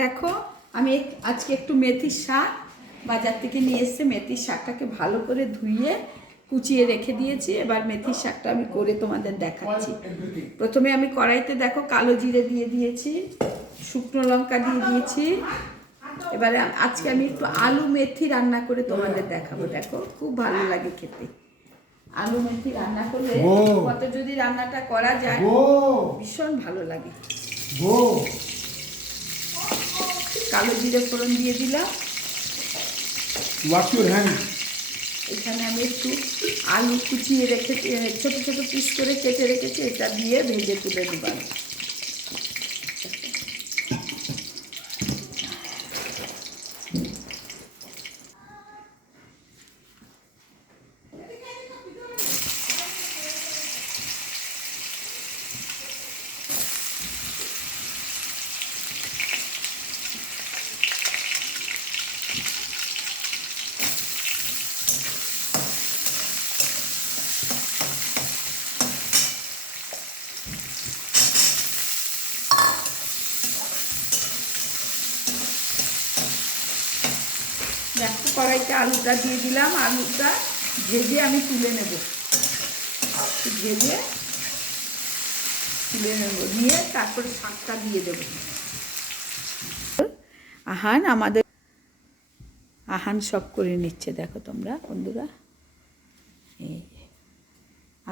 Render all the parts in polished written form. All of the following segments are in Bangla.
দেখো আমি আজকে একটু মেথির শাক বাজার থেকে নিয়ে এসে মেথির শাকটাকে ভালো করে ধুয়ে কুচিয়ে রেখে দিয়েছি। এবার মেথির শাকটা আমি করে তোমাদের দেখাচ্ছি। প্রথমে আমি কড়াইতে দেখো কালো জিরে দিয়ে দিয়েছি, শুকনো লঙ্কা দিয়ে দিয়েছি। এবারে আজকে আমি একটু আলু মেথি রান্না করে তোমাদের দেখাবো। দেখো খুব ভালো লাগে খেতে। আলু মেথি রান্না করলে কত যদি রান্নাটা করা যায় ভীষণ ভালো লাগে। কালো জিরে ফোড়ন দিয়ে দিলাম। এখানে আমি একটু আলু কুচিয়ে রেখে ছোট ছোট পিস করে কেটে রেখেছি, এটা দিয়ে ভেজে তুলে দেব। দেখো কড়াইতে আলুটা দিয়ে দিলাম, আলুটা ভেজে আমি তুলে নেব, ভেজে তুলে নেব, নিয়ে তারপরে শাকটা দিয়ে দেব। আহান সব করে নিচ্ছে, দেখো তোমরা বন্ধুরা, এই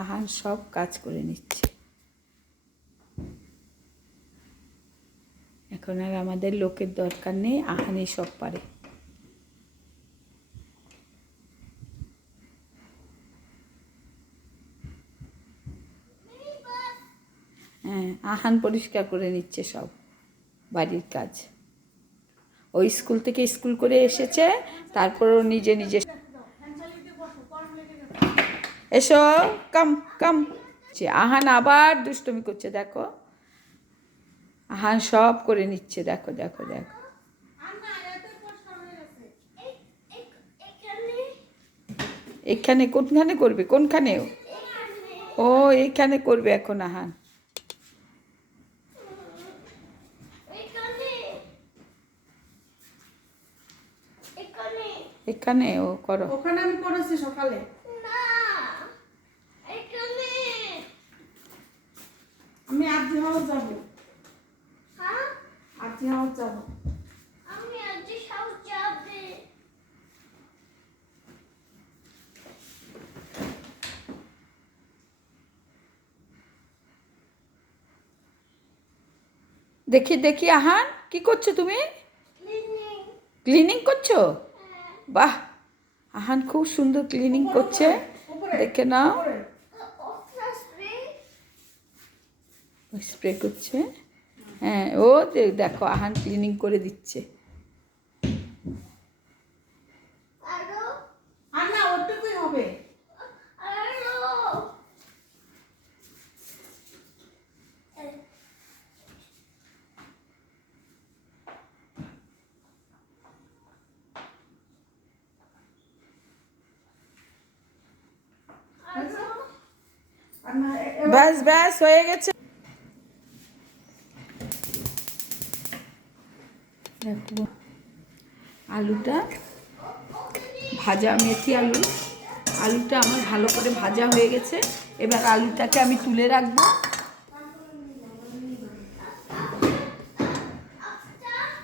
আহান সব কাজ করে নিচ্ছে। এখন আর আমাদের লোকের দরকার নেই, আহানই সব পারে। হ্যাঁ, আহান পরিষ্কার করে নিচ্ছে সব বাড়ির কাজ। ওই স্কুল থেকে স্কুল করে এসেছে, তারপর ও নিজে নিজে এসো কাম কাম। আহান আবার দুষ্টুমি করছে, দেখো আহান সব করে নিচ্ছে। দেখো দেখো দেখো, এখানে কোনখানে করবে, কোনখানে? ও এইখানে করবে এখন আহান। এখানে ও করো। ওখানে আমি করেছি সকালে। আমি আজি হাউস যাব। আজি হাউস যাব। আমি আজি হাউস যাবে। দেখি দেখি আহান, কি করছো তুমি? ক্লিনিং করছো? বাহ, আহান খুব সুন্দর ক্লিনিং করছে, দেখে নাও। স্প্রে করছে, হ্যাঁ ও দেখো আহান ক্লিনিং করে দিচ্ছে। আর না ওটুকুই হবে। ব্যাস ব্যাস হয়ে গেছে। দেখো আলুটা ভাজা, মেথি আলুটা আমার ভালো করে ভাজা হয়ে গেছে। এবার আলুটাকে আমি তুলে রাখবো।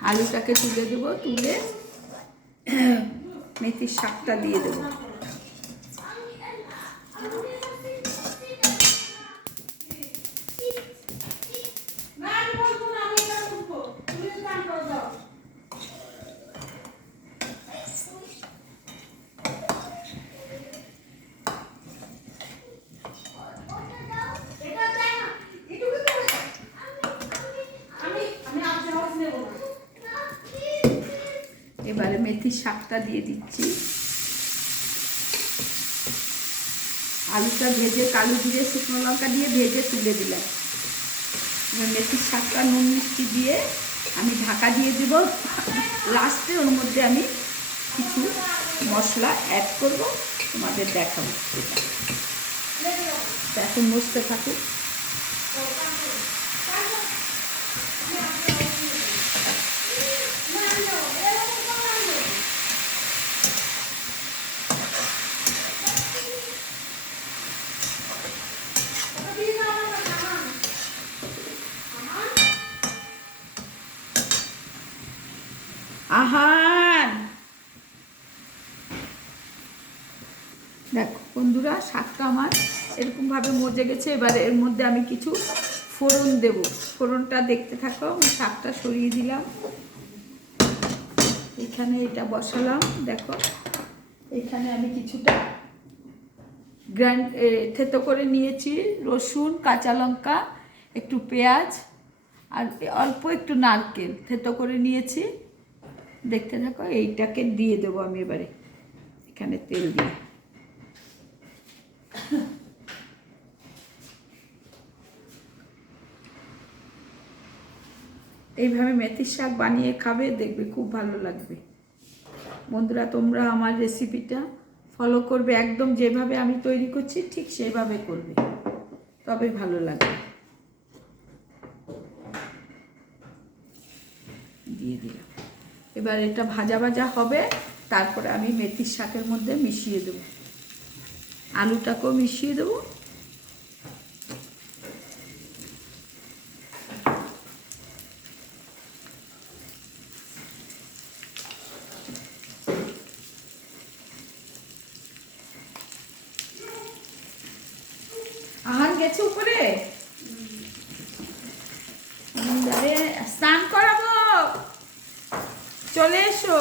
আলুটাকে তুলে দেবো, তুলে মেথির শাকটা দিয়ে দেবো। এবারে মেথির শাকটা দিয়ে দিচ্ছি। আলুটা ভেজে কালো জিরে শুকনো লঙ্কা দিয়ে ভেজে তুলে দিলাম। এবার মেথির শাকটা নুন মিষ্টি দিয়ে আমি ঢাকা দিয়ে দেব। লাস্টে ওর মধ্যে আমি কিছু মশলা অ্যাড করব, তোমাদের দেখাবো। এখন বসতে থাকুক। আহান, দেখো বন্ধুরা শাকটা আমার এরকমভাবে মজে গেছে। এবার এর মধ্যে আমি কিছু ফোড়ন দেব। ফোড়নটা দেখতে থাকো। আমি শাকটা সরিয়ে দিলাম, এখানে এটা বসালাম। দেখো এখানে আমি কিছুটা থেতো করে নিয়েছি রসুন, কাঁচা লঙ্কা, একটু পেঁয়াজ আর অল্প একটু নারকেল থেতো করে নিয়েছি। দেখতে থাকো। এইটাকে দিয়ে দেবো আমি এবারে এখানে তেল দিয়ে। এইভাবে মেথির শাক বানিয়ে খাবে, দেখবে খুব ভালো লাগবে। বন্ধুরা তোমরা আমার রেসিপিটা ফলো করবে, একদম যেভাবে আমি তৈরি করছি ঠিক সেভাবে করবে, তবে ভালো লাগবে। দিয়ে দিলাম। এবার এটা ভাজা ভাজা হবে, তারপরে আমি মেথির শাকের মধ্যে মিশিয়ে দেবো, আলুটাকেও মিশিয়ে দেবো। আহান গেছে উপরে, স্নান করাবো, চলে এসো।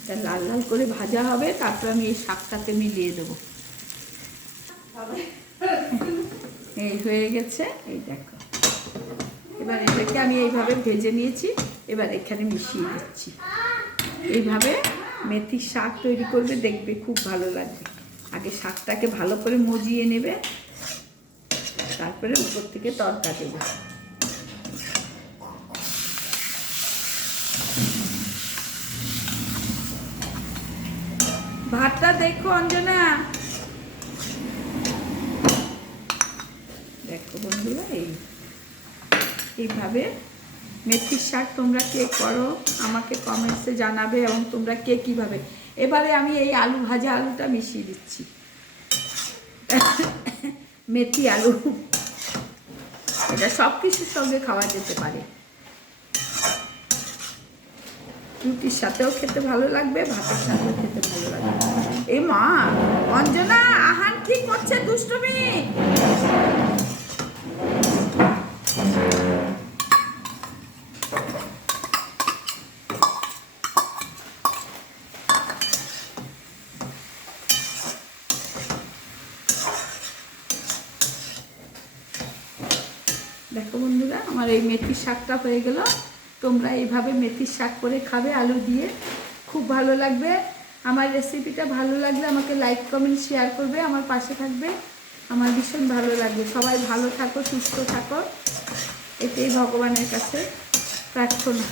এটা লাল লাল করে ভাজা হবে, তারপর আমি এই শাকটাতে মিলিয়ে দেবো। এই হয়ে গেছে, এই দেখো। এবার এটাকে আমি এইভাবে ভেজে নিয়েছি, এবার এখানে মিশিয়ে দিচ্ছি। এইভাবে মেথির শাক তৈরি করবে, দেখবে খুব ভালো লাগবে। আগে শাকটাকে ভালো করে মজিয়ে নেবে, তারপরে উপর থেকে তড়কা দেবে। ভাতটা দেখো অঞ্জনা, দেখো বন্ধুরা। এইভাবে মেথির শাক তোমরা কে করো আমাকে কমেন্টসে জানাবে, এবং তোমরা কে কীভাবে। এবারে আমি এই আলু ভাজা আলুটা মিশিয়ে দিচ্ছি, মেথি আলু। এটা সব কিছুর সঙ্গে খাওয়া যেতে পারে, রুটির সাথেও খেতে ভালো লাগবে, ভাতের সাথেও খেতে ভালো লাগবে। এই মা, অঞ্জনা আহান কি করছে দুষ্টুমি? দেখো বন্ধুরা, আমার এই মেথির শাকটা হয়ে গেল। তোমরা এইভাবে মেথির শাক করে খাবে আলু দিয়ে, খুব ভালো লাগবে। আমার রেসিপিটা ভালো লাগলে আমাকে লাইক কমেন্ট শেয়ার করবে, আমার পাশে থাকবে, আমার ভীষণ ভালো লাগবে। সবাই ভালো থাকো, সুস্থ থাকো, এটাই ভগবানের কাছে প্রার্থনা।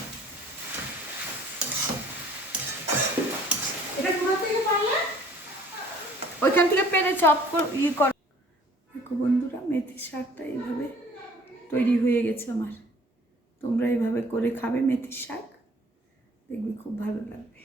এটা কোথা থেকে পারলে? ওইখান থেকে পেরে চপ কর। দেখো বন্ধুরা, মেথির শাকটা এইভাবে তৈরি হয়ে গেছে আমার। তোমরা এইভাবে করে খাবে মেথির শাক, দেখবি খুব ভালো লাগবে।